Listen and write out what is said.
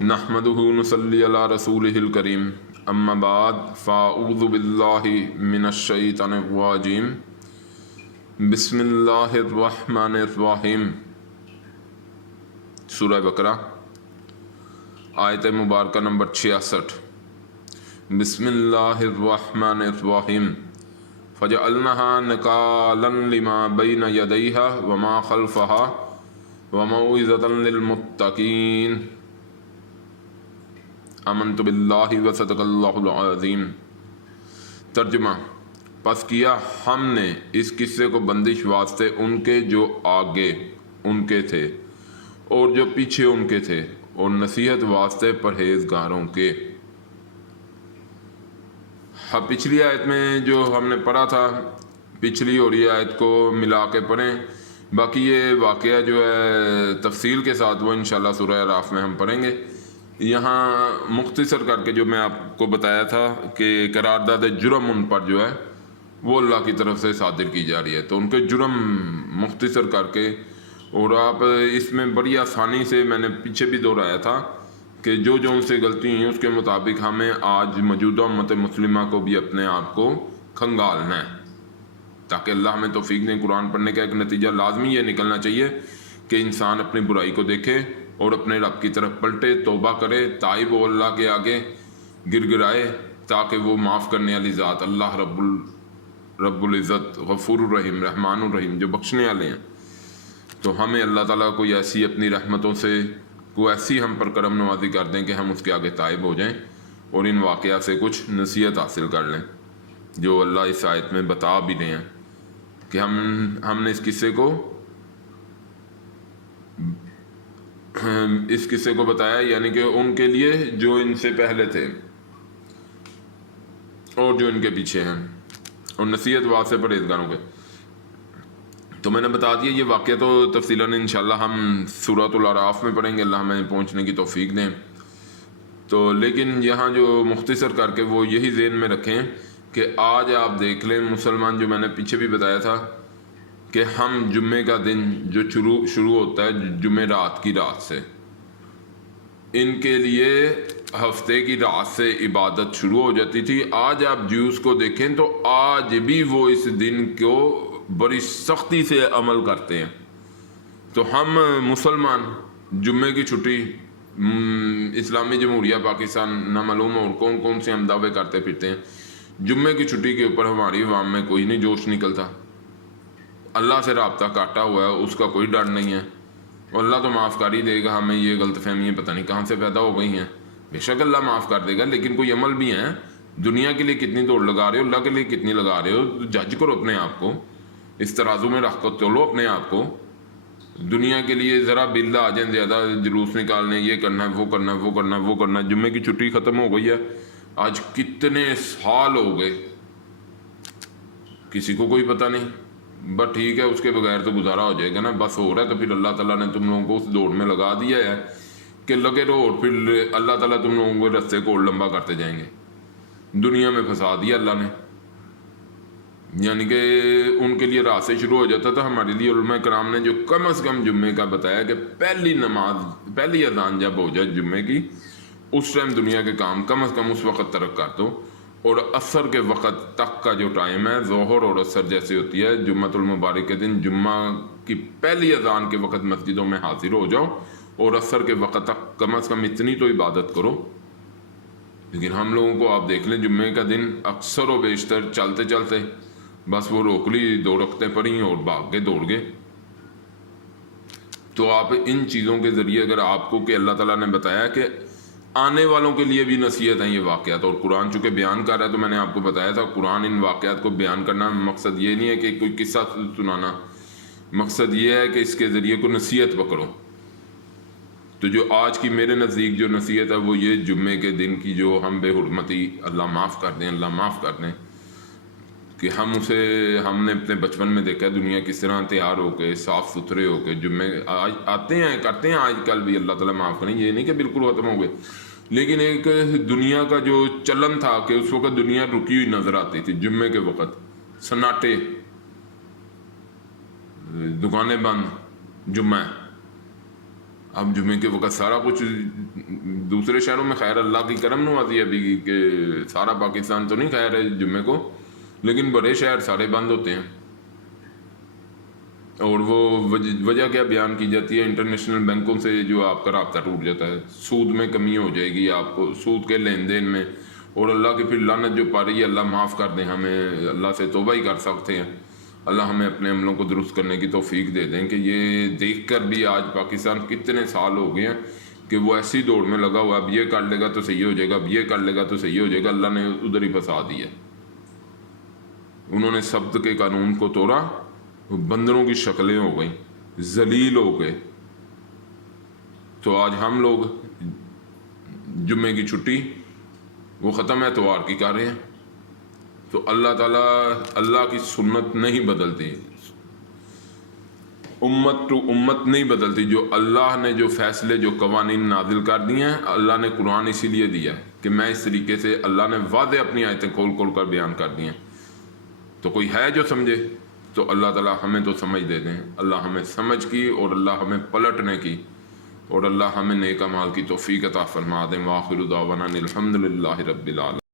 نحمدہ نصلی علی رسولہ الکریم اما بعد فاعوذ باللہ من الشیطان الرجیم بسم اللہ الرحمن الرحیم۔ سورہ بقرہ آیت مبارکہ نمبر 66۔ بسم اللہ الرحمن الرحیم فجعلناها نکالا لما بین یدیہا وما خلفہا وموعظۃ للمتقین۔ آمنت باللہ وصدق اللہ العظیم۔ ترجمہ: پس کیا ہم نے اس قصے کو بندش واسطے ان کے جو آگے ان کے تھے اور جو پیچھے ان کے تھے، اور نصیحت واسطے پرہیزگاروں کے۔ پچھلی آیت میں جو ہم نے پڑھا تھا، پچھلی اور یہ آیت کو ملا کے پڑھیں، باقی یہ واقعہ جو ہے تفصیل کے ساتھ وہ انشاءاللہ سورہ اعراف میں ہم پڑھیں گے۔ یہاں مختصر کر کے جو میں آپ کو بتایا تھا کہ قرارداد جرم ان پر جو ہے وہ اللہ کی طرف سے صادر کی جا رہی ہے، تو ان کے جرم مختصر کر کے، اور آپ اس میں بڑی آسانی سے، میں نے پیچھے بھی دہرایا تھا کہ جو ان سے غلطی ہیں اس کے مطابق ہمیں آج موجودہ امت مسلمہ کو بھی اپنے آپ کو کھنگالنا ہے، تاکہ اللہ ہمیں توفیق دیں۔ قرآن پڑھنے کا ایک نتیجہ لازمی یہ نکلنا چاہیے کہ انسان اپنی برائی کو دیکھے اور اپنے رب کی طرف پلٹے، توبہ کرے، تائب ہو، اللہ کے آگے گر گرائے، تاکہ وہ معاف کرنے والی ذات اللہ رب العزت غفور الرحیم، رحمان الرحیم، جو بخشنے والے ہیں، تو ہمیں اللہ تعالیٰ کوئی ایسی اپنی رحمتوں سے کوئی ایسی ہم پر کرم نوازی کر دیں کہ ہم اس کے آگے تائب ہو جائیں اور ان واقعات سے کچھ نصیحت حاصل کر لیں، جو اللہ اس آیت میں بتا بھی رہے ہیں کہ ہم نے اس قصے کو بتایا، یعنی کہ ان کے لیے جو ان سے پہلے تھے اور جو ان کے پیچھے ہیں، اور نصیحت واسطے پرہیزگاروں کے۔ تو میں نے بتا دیا یہ واقعہ، تو تفصیلاً انشاءاللہ ہم سورۃ الاعراف میں پڑھیں گے، اللہ ہمیں پہنچنے کی توفیق دیں۔ تو لیکن یہاں جو مختصر کر کے وہ یہی ذہن میں رکھیں کہ آج آپ دیکھ لیں مسلمان، جو میں نے پیچھے بھی بتایا تھا کہ ہم جمعے کا دن جو شروع ہوتا ہے جمعے رات کی رات سے، ان کے لیے ہفتے کی رات سے عبادت شروع ہو جاتی تھی۔ آج آپ جیوز کو دیکھیں تو آج بھی وہ اس دن کو بڑی سختی سے عمل کرتے ہیں۔ تو ہم مسلمان جمعے کی چھٹی، اسلامی جمہوریہ پاکستان نہ معلوم اور کون سے ہم دعوے کرتے پھرتے ہیں، جمعے کی چھٹی کے اوپر ہماری عوام میں کوئی نہیں جوش نکلتا۔ اللہ سے رابطہ کاٹا ہوا ہے، اس کا کوئی ڈر نہیں ہے، اور اللہ تو معاف کر ہی دے گا۔ ہمیں یہ غلط فہمیاں پتہ نہیں کہاں سے پیدا ہو گئی ہیں، بے شک اللہ معاف کر دے گا، لیکن کوئی عمل بھی ہیں۔ دنیا کے لیے کتنی دوڑ لگا رہے ہو، اللہ کے لیے کتنی لگا رہے ہو، جج کرو اپنے آپ کو، اس ترازو میں رکھ کر تولو اپنے آپ کو۔ دنیا کے لیے ذرا بل آ جائیں زیادہ، جلوس نکالنے، یہ کرنا ہے، وہ کرنا ہے، وہ کرنا ہے، وہ کرنا ہے۔ جمعے کی چھٹی ختم ہو گئی ہے، آج کتنے سال ہو گئے، کسی کو کوئی پتہ نہیں۔ بس ٹھیک ہے، اس کے بغیر تو گزارا ہو جائے گا نا، بس ہو رہا ہے تو پھر اللہ تعالیٰ نے تم لوگوں کو اس دوڑ میں لگا دیا ہے کہ لگے رہو، اور پھر اللہ تعالیٰ تم لوگوں کو رستے کو اور لمبا کرتے جائیں گے۔ دنیا میں پھنسا دیا اللہ نے، یعنی کہ ان کے لیے رات سے شروع ہو جاتا تھا، ہمارے لیے علماء کرام نے جو کم از کم جمعے کا بتایا کہ پہلی اذان جب ہو جائے جمعے کی، اس ٹائم دنیا کے کام کم از کم اس وقت ترک کر دو، اور عصر کے وقت تک کا جو ٹائم ہے، ظہر اور عصر جیسے ہوتی ہے، جمعۃ المبارک کے دن جمعہ کی پہلی اذان کے وقت مسجدوں میں حاضر ہو جاؤ، اور عصر کے وقت تک کم از کم اتنی تو عبادت کرو۔ لیکن ہم لوگوں کو آپ دیکھ لیں، جمعے کا دن اکثر و بیشتر چلتے چلتے بس وہ روک لی، 2 رکعتیں پڑھی اور بھاگ کے دوڑ گئے۔ تو آپ ان چیزوں کے ذریعے، اگر آپ کو کہ اللہ تعالیٰ نے بتایا کہ آنے والوں کے لیے بھی نصیحت ہیں یہ واقعات، اور قرآن چونکہ بیان کر رہا ہے، تو میں نے آپ کو بتایا تھا قرآن ان واقعات کو بیان کرنا، مقصد یہ نہیں ہے کہ کوئی قصہ سنانا، مقصد یہ ہے کہ اس کے ذریعے کو نصیحت پکڑو۔ تو جو آج کی میرے نزدیک جو نصیحت ہے وہ یہ جمعے کے دن کی جو ہم بے حرمتی، اللہ معاف کر دیں، اللہ معاف کر دیں، کہ ہم نے اپنے بچپن میں دیکھا ہے دنیا کس طرح تیار ہو کے، صاف ستھرے ہو کے جمعے آج آتے ہیں، کرتے ہیں آج کل بھی، اللہ تعالیٰ معاف کریں، یہ نہیں کہ بالکل ختم ہو گئے، لیکن ایک دنیا کا جو چلن تھا کہ اس وقت دنیا رکی ہوئی نظر آتی تھی، جمعے کے وقت سناٹے، دکانیں بند، جمعہ۔ اب جمعے کے وقت سارا کچھ دوسرے شہروں میں خیر اللہ کی کرم نوازی ابھی کہ سارا پاکستان تو نہیں خیر ہے جمعے کو، لیکن بڑے شہر سارے بند ہوتے ہیں. اور وہ وجہ کیا بیان کی جاتی ہے؟ انٹرنیشنل بینکوں سے جو آپ کا رابطہ ٹوٹ جاتا ہے، سود میں کمی ہو جائے گی آپ کو، سود کے لین دین میں، اور اللہ کی پھر لعنت جو پا رہی ہے، اللہ معاف کر دیں ہمیں، اللہ سے توبہ ہی کر سکتے ہیں. اللہ ہمیں اپنے عملوں کو درست کرنے کی توفیق دے دیں کہ یہ دیکھ کر بھی آج پاکستان کتنے سال ہو گئے ہیں کہ وہ ایسی دوڑ میں لگا ہوا، اب یہ کر لے گا تو صحیح ہو جائے گا، اب یہ کر لے گا تو صحیح ہو جائے گا. اللہ نے ادھر ہی پھنسا دیا. انہوں نے سبت کے قانون کو توڑا، بندروں کی شکلیں ہو گئیں، ذلیل ہو گئے. تو آج ہم لوگ جمعے کی چھٹی وہ ختم ہے، اتوار کی کر رہے ہیں. تو اللہ تعالیٰ اللہ کی سنت نہیں بدلتی، امت ٹو امت نہیں بدلتی. جو اللہ نے جو فیصلے جو قوانین نازل کر دیے ہیں، اللہ نے قرآن اسی لیے دیا ہے کہ میں اس طریقے سے، اللہ نے واضح اپنی آیتیں کھول کھول کر بیان کر دی ہیں. تو کوئی ہے جو سمجھے تو اللہ تعالیٰ ہمیں تو سمجھ دے دیں. اللہ ہمیں سمجھ کی اور اللہ ہمیں پلٹنے کی اور اللہ ہمیں نیک اعمال کی توفیق عطا فرما دیں. وآخر دعوانا الحمد للہ رب العالمین.